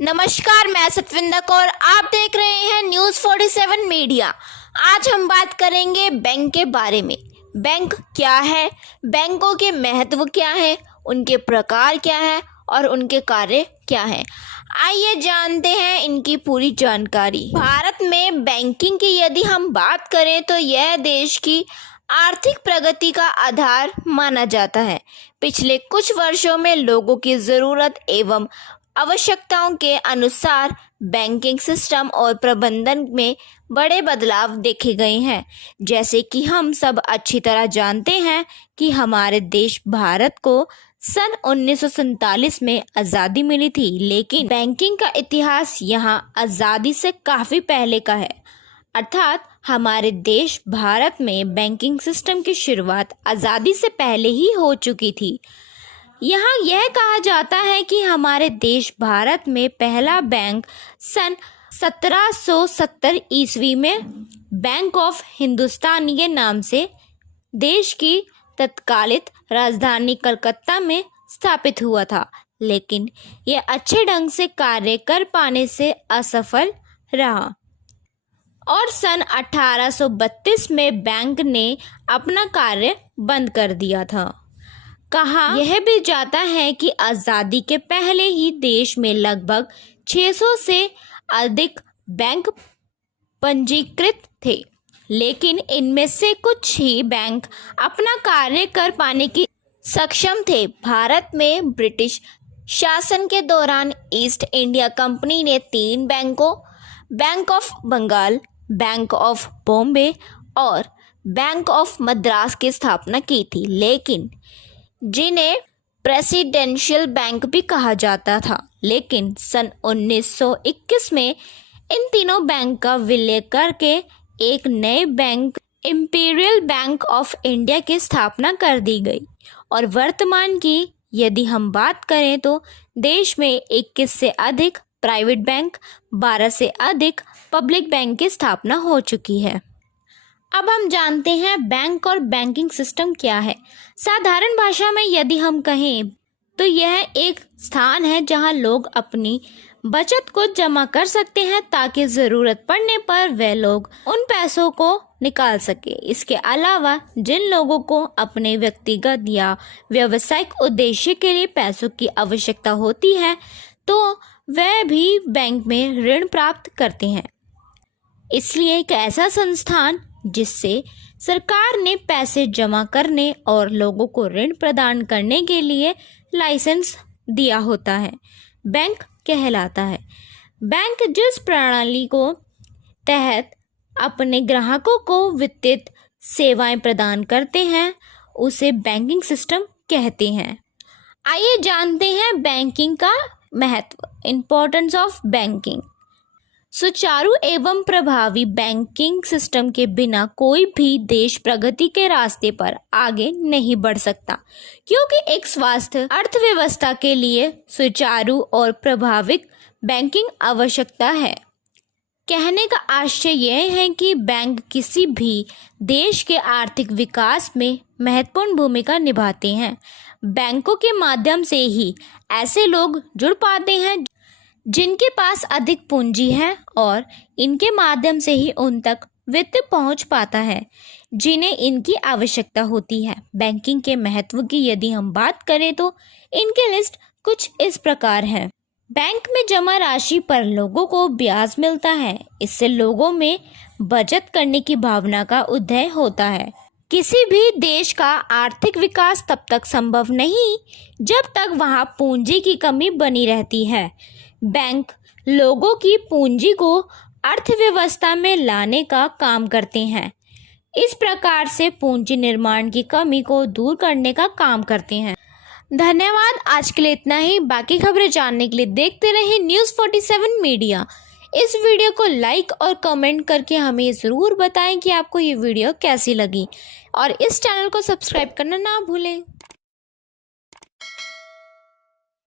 नमस्कार, मैं सतविंदर कौर। आप देख रहे हैं न्यूज़ 47 मीडिया। आज हम बात करेंगे बैंक के बारे में। बैंक क्या है, बैंकों के महत्व क्या है, उनके प्रकार क्या है और उनके कार्य क्या है। आइए जानते हैं इनकी पूरी जानकारी। भारत में बैंकिंग की यदि हम बात करें तो यह देश की आर्थिक प्रगति का आधार माना जाता है। पिछले कुछ वर्षों में लोगों की ज़रूरत एवं आवश्यकताओं के अनुसार बैंकिंग सिस्टम और प्रबंधन में बड़े बदलाव देखे गए हैं। जैसे कि हम सब अच्छी तरह जानते हैं कि हमारे देश भारत को सन 1947 में आज़ादी मिली थी, लेकिन बैंकिंग का इतिहास यहाँ आज़ादी से काफ़ी पहले का है। अर्थात हमारे देश भारत में बैंकिंग सिस्टम की शुरुआत आज़ादी से पहले ही हो चुकी थी। यहाँ यह कहा जाता है कि हमारे देश भारत में पहला बैंक सन 1770 ईस्वी में बैंक ऑफ हिंदुस्तान के नाम से देश की तत्कालिक राजधानी कलकत्ता में स्थापित हुआ था, लेकिन यह अच्छे ढंग से कार्य कर पाने से असफल रहा और सन 1832 में बैंक ने अपना कार्य बंद कर दिया था। कहा यह भी जाता है कि आज़ादी के पहले ही देश में लगभग 600 से अधिक बैंक पंजीकृत थे, लेकिन इनमें से कुछ ही बैंक अपना कार्य कर पाने की सक्षम थे। भारत में ब्रिटिश शासन के दौरान ईस्ट इंडिया कंपनी ने 3 बैंकों, bank of Bengal, bank of Bombay और बैंक ऑफ मद्रास की स्थापना की थी, लेकिन जिन्हें प्रेसिडेंशियल बैंक भी कहा जाता था। लेकिन सन 1921 में इन तीनों बैंक का विलय करके एक नए bank imperial bank of India की स्थापना कर दी गई और वर्तमान की यदि हम बात करें तो देश में 21 से अधिक प्राइवेट बैंक, 12 से अधिक पब्लिक बैंक की स्थापना हो चुकी है। अब हम जानते हैं बैंक और बैंकिंग सिस्टम क्या है। साधारण भाषा में यदि हम कहें तो यह एक स्थान है जहां लोग अपनी बचत को जमा कर सकते हैं ताकि ज़रूरत पड़ने पर वे लोग उन पैसों को निकाल सके। इसके अलावा जिन लोगों को अपने व्यक्तिगत या व्यावसायिक उद्देश्य के लिए पैसों की आवश्यकता होती है तो वे भी बैंक में ऋण प्राप्त करते हैं। इसलिए एक ऐसा संस्थान जिससे सरकार ने पैसे जमा करने और लोगों को ऋण प्रदान करने के लिए लाइसेंस दिया होता है, बैंक कहलाता है। बैंक जिस प्रणाली को तहत अपने ग्राहकों को वित्तीय सेवाएं प्रदान करते हैं उसे बैंकिंग सिस्टम कहते हैं। आइए जानते हैं बैंकिंग का महत्व, इम्पोर्टेंस ऑफ बैंकिंग। सुचारू एवं प्रभावी बैंकिंग सिस्टम के बिना कोई भी देश प्रगति के रास्ते पर आगे नहीं बढ़ सकता, क्योंकि एक स्वस्थ अर्थव्यवस्था के लिए सुचारू और प्रभावी बैंकिंग आवश्यकता है। कहने का आशय यह है कि बैंक किसी भी देश के आर्थिक विकास में महत्वपूर्ण भूमिका निभाते हैं। बैंकों के माध्यम से ही ऐसे लोग जुड़ पाते हैं जिनके पास अधिक पूंजी है और इनके माध्यम से ही उन तक वित्त पहुंच पाता है जिन्हें इनकी आवश्यकता होती है। बैंकिंग के महत्व की यदि हम बात करें तो इनकी लिस्ट कुछ इस प्रकार है। बैंक में जमा राशि पर लोगों को ब्याज मिलता है। इससे लोगों में बचत करने की भावना का उदय होता है। किसी भी देश का आर्थिक विकास तब तक संभव नहीं जब तक वहां पूंजी की कमी बनी रहती है। बैंक लोगों की पूंजी को अर्थव्यवस्था में लाने का काम करते हैं। इस प्रकार से पूंजी निर्माण की कमी को दूर करने का काम करते हैं। धन्यवाद। आज के लिए इतना ही। बाकी खबरें जानने के लिए देखते रहिए न्यूज़ 47 मीडिया। इस वीडियो को लाइक और कमेंट करके हमें ज़रूर बताएं कि आपको ये वीडियो कैसी लगी और इस चैनल को सब्सक्राइब करना ना भूलें।